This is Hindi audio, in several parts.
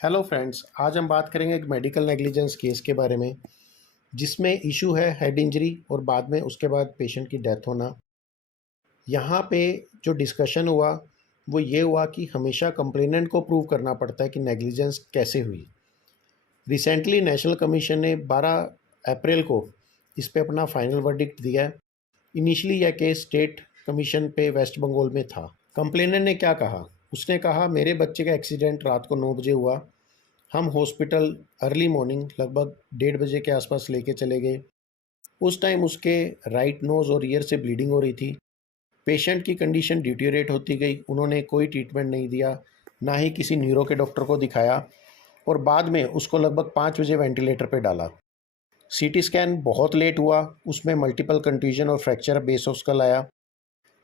हेलो फ्रेंड्स, आज हम बात करेंगे एक मेडिकल नेग्लिजेंस केस के बारे में जिसमें इशू है हेड इंजरी और बाद में उसके बाद पेशेंट की डेथ होना। यहाँ पे जो डिस्कशन हुआ वो ये हुआ कि हमेशा कंप्लेनेंट को प्रूव करना पड़ता है कि नेग्लिजेंस कैसे हुई। रिसेंटली नेशनल कमीशन ने 12 अप्रैल को इस पे अपना फाइनल वर्डिक्ट दिया है। इनिशियली यह केस स्टेट कमीशन पे वेस्ट बंगाल में था। कंप्लेनेंट ने क्या कहा? उसने कहा मेरे बच्चे का एक्सीडेंट रात को 9 बजे हुआ। हम हॉस्पिटल अर्ली मॉर्निंग लगभग 1:30 बजे के आसपास लेके चले गए। उस टाइम उसके राइट नोज़ और ईयर से ब्लीडिंग हो रही थी। पेशेंट की कंडीशन डिटीरियरेट होती गई। उन्होंने कोई ट्रीटमेंट नहीं दिया, ना ही किसी न्यूरो के डॉक्टर को दिखाया और बाद में उसको लगभग 5 बजे वेंटिलेटर पे डाला। सीटी स्कैन बहुत लेट हुआ, उसमें मल्टीपल कंट्यूजन और फ्रैक्चर बेस ऑफ स्कल आया।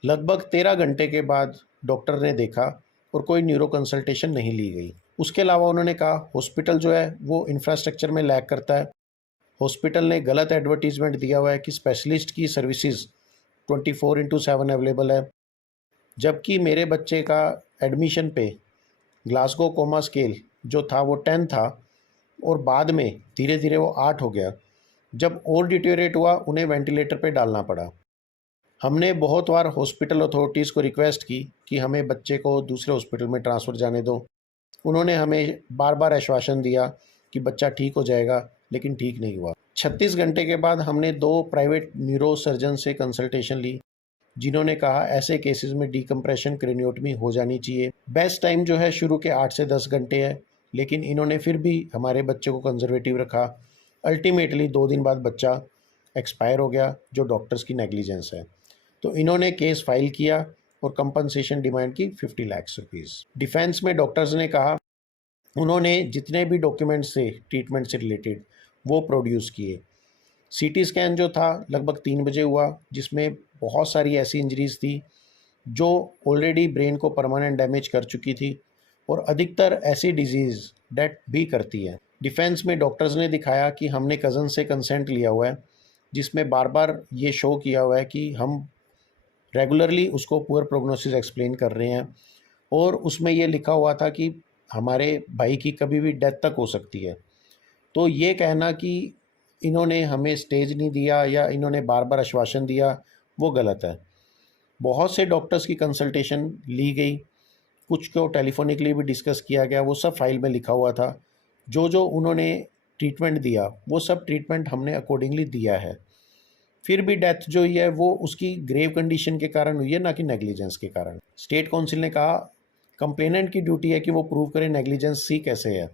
लगभग 13 घंटे के बाद डॉक्टर ने देखा और कोई न्यूरो कंसल्टेशन नहीं ली गई। उसके अलावा उन्होंने कहा हॉस्पिटल जो है वो इंफ्रास्ट्रक्चर में लैग करता है। हॉस्पिटल ने गलत एडवर्टीजमेंट दिया हुआ है कि स्पेशलिस्ट की सर्विसेज 24/7 अवेलेबल है, जबकि मेरे बच्चे का एडमिशन पे ग्लासगो कोमा स्केल जो था वो 10 था और बाद में धीरे धीरे वो 8 हो गया। जब और डिटेरियोरेट हुआ उन्हें वेंटिलेटर पे डालना पड़ा। हमने बहुत बार हॉस्पिटल अथॉरिटीज़ को रिक्वेस्ट की कि हमें बच्चे को दूसरे हॉस्पिटल में ट्रांसफ़र जाने दो। उन्होंने हमें बार बार आश्वासन दिया कि बच्चा ठीक हो जाएगा, लेकिन ठीक नहीं हुआ। 36 घंटे के बाद हमने 2 प्राइवेट न्यूरो सर्जन से कंसल्टेशन ली, जिन्होंने कहा ऐसे केसेस में डीकम्प्रेशन क्रेनियोटमी हो जानी चाहिए। बेस्ट टाइम जो है शुरू के 8 से 10 घंटे है, लेकिन इन्होंने फिर भी हमारे बच्चे को कंजर्वेटिव रखा। अल्टीमेटली 2 दिन बाद बच्चा एक्सपायर हो गया, जो डॉक्टर्स की नेग्लिजेंस है। तो इन्होंने केस फाइल किया और कंपनसेशन डिमांड की 50 लाख रुपीज़। डिफेंस में डॉक्टर्स ने कहा उन्होंने जितने भी डॉक्यूमेंट्स थे ट्रीटमेंट से रिलेटेड वो प्रोड्यूस किए। सीटी स्कैन जो था लगभग 3 बजे हुआ, जिसमें बहुत सारी ऐसी इंजरीज थी जो ऑलरेडी ब्रेन को परमानेंट डैमेज कर चुकी थी और अधिकतर ऐसी डिजीज़ डेथ भी करती है। डिफेंस में डॉक्टर्स ने दिखाया कि हमने कज़न से कंसेंट लिया हुआ है, जिसमें बार बार ये शो किया हुआ है कि हम रेगुलरली उसको पुअर प्रोग्नोसिस एक्सप्लेन कर रहे हैं और उसमें ये लिखा हुआ था कि हमारे भाई की कभी भी डेथ तक हो सकती है। तो ये कहना कि इन्होंने हमें स्टेज नहीं दिया या इन्होंने बार बार आश्वासन दिया, वो गलत है। बहुत से डॉक्टर्स की कंसल्टेशन ली गई, कुछ को टेलीफोनिकली भी डिस्कस किया गया, वो सब फाइल में लिखा हुआ था। जो जो उन्होंने ट्रीटमेंट दिया वो सब ट्रीटमेंट हमने अकॉर्डिंगली दिया है। फिर भी डेथ जो हुई है वो उसकी ग्रेव कंडीशन के कारण हुई है, ना कि नेग्लिजेंस के कारण। स्टेट काउंसिल ने कहा कंप्लेनेंट की ड्यूटी है कि वो प्रूव करे नेग्लिजेंस सी कैसे है।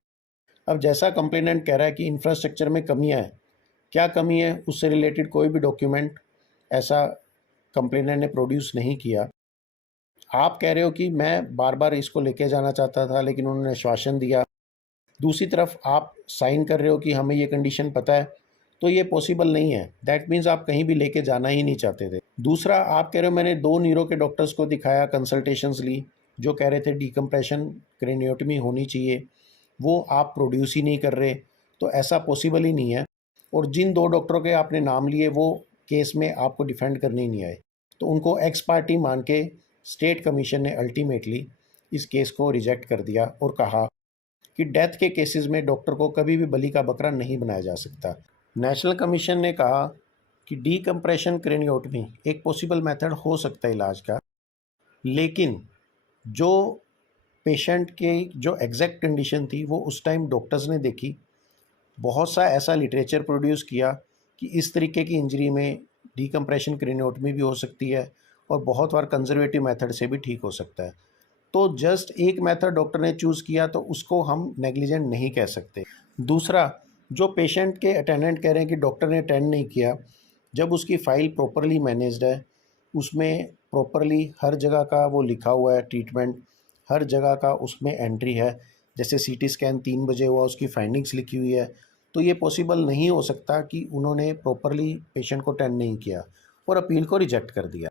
अब जैसा कंप्लेनेंट कह रहा है कि इंफ्रास्ट्रक्चर में कमियां हैं, क्या कमी है उससे रिलेटेड कोई भी डॉक्यूमेंट ऐसा कंप्लेनेंट ने प्रोड्यूस नहीं किया। आप कह रहे हो कि मैं बार बार इसको लेके जाना चाहता था लेकिन उन्होंने आश्वासन दिया। दूसरी तरफ आप साइन कर रहे हो कि हमें ये कंडीशन पता है, तो ये पॉसिबल नहीं है। दैट मीन्स आप कहीं भी लेके जाना ही नहीं चाहते थे। दूसरा, आप कह रहे हो मैंने 2 न्यूरो के डॉक्टर्स को दिखाया, कंसल्टेशंस ली, जो कह रहे थे डीकम्प्रेशन क्रेनियोटमी होनी चाहिए, वो आप प्रोड्यूस ही नहीं कर रहे, तो ऐसा पॉसिबल ही नहीं है। और जिन 2 डॉक्टरों के आपने नाम लिए वो केस में आपको डिफेंड करने ही नहीं आए, तो उनको एक्स पार्टी मान के स्टेट कमीशन ने अल्टीमेटली इस केस को रिजेक्ट कर दिया और कहा कि डेथ के केसेस में डॉक्टर को कभी भी बलि का बकरा नहीं बनाया जा सकता। नेशनल कमीशन ने कहा कि डीकम्प्रेशन क्रेनियोटमी एक पॉसिबल मेथड हो सकता है इलाज का, लेकिन जो पेशेंट के जो एग्जैक्ट कंडीशन थी वो उस टाइम डॉक्टर्स ने देखी। बहुत सा ऐसा लिटरेचर प्रोड्यूस किया कि इस तरीके की इंजरी में डीकम्प्रेशन क्रेनियोटमी भी हो सकती है और बहुत बार कंजर्वेटिव मेथड से भी ठीक हो सकता है। तो जस्ट एक मेथड डॉक्टर ने चूज़ किया तो उसको हम नेग्लिजेंट नहीं कह सकते। दूसरा, जो पेशेंट के अटेंडेंट कह रहे हैं कि डॉक्टर ने अटेंड नहीं किया, जब उसकी फ़ाइल प्रॉपरली मैनेज्ड है, उसमें प्रॉपरली हर जगह का वो लिखा हुआ है ट्रीटमेंट, हर जगह का उसमें एंट्री है। जैसे सीटी स्कैन 3 बजे हुआ, उसकी फाइंडिंग्स लिखी हुई है, तो ये पॉसिबल नहीं हो सकता कि उन्होंने प्रॉपरली पेशेंट को अटेंड नहीं किया और अपील को रिजेक्ट कर दिया।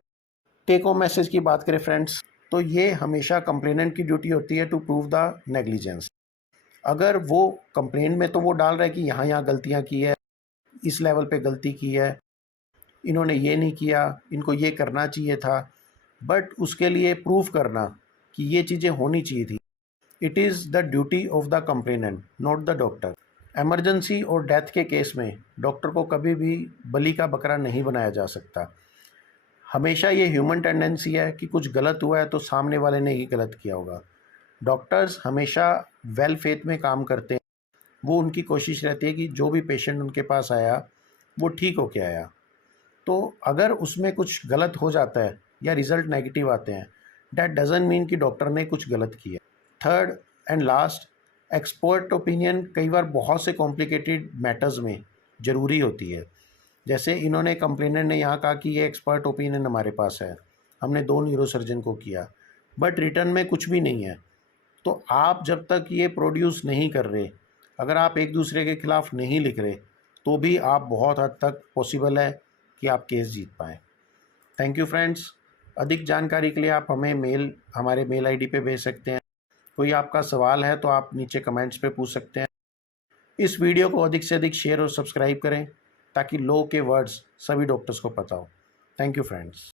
टेक होम मैसेज की बात करें फ्रेंड्स, तो ये हमेशा कंप्लेनेंट की ड्यूटी होती है टू प्रूव द नेग्लिजेंस। अगर वो कंप्लेंट में तो वो डाल रहा है कि यहाँ यहाँ गलतियाँ की है, इस लेवल पे गलती की है, इन्होंने ये नहीं किया, इनको ये करना चाहिए था, बट उसके लिए प्रूफ करना कि ये चीज़ें होनी चाहिए थी, it is the duty of the complainant, not the doctor. Emergency और डेथ के केस में डॉक्टर को कभी भी बलि का बकरा नहीं बनाया जा सकता। हमेशा ये ह्यूमन टेंडेंसी है कि कुछ गलत हुआ है तो सामने वाले ने ही गलत किया होगा। डॉक्टर्स हमेशा वेल फेथ में काम करते हैं। वो उनकी कोशिश रहती है कि जो भी पेशेंट उनके पास आया वो ठीक होके आया। तो अगर उसमें कुछ गलत हो जाता है या रिज़ल्ट नेगेटिव आते हैं, दैट डज़न्ट मीन कि डॉक्टर ने कुछ गलत किया। Third and last, expert opinion कई बार बहुत से कॉम्प्लिकेटेड मैटर्स में ज़रूरी होती है। जैसे इन्होंने कंप्लेनेंट ने यहाँ कहा कि ये एक्सपर्ट ओपिनियन हमारे पास है, हमने 2 न्यूरोसर्जन को किया, बट रिटर्न में कुछ भी नहीं है। तो आप जब तक ये प्रोड्यूस नहीं कर रहे, अगर आप एक दूसरे के खिलाफ नहीं लिख रहे, तो भी आप बहुत हद तक पॉसिबल है कि आप केस जीत पाएँ। Thank you friends. अधिक जानकारी के लिए आप हमारे मेल आईडी पे भेज सकते हैं। कोई आपका सवाल है तो आप नीचे कमेंट्स पे पूछ सकते हैं। इस वीडियो को अधिक से अधिक शेयर और सब्सक्राइब करें ताकि लॉ के वर्ड्स सभी डॉक्टर्स को पता हो। Thank you friends.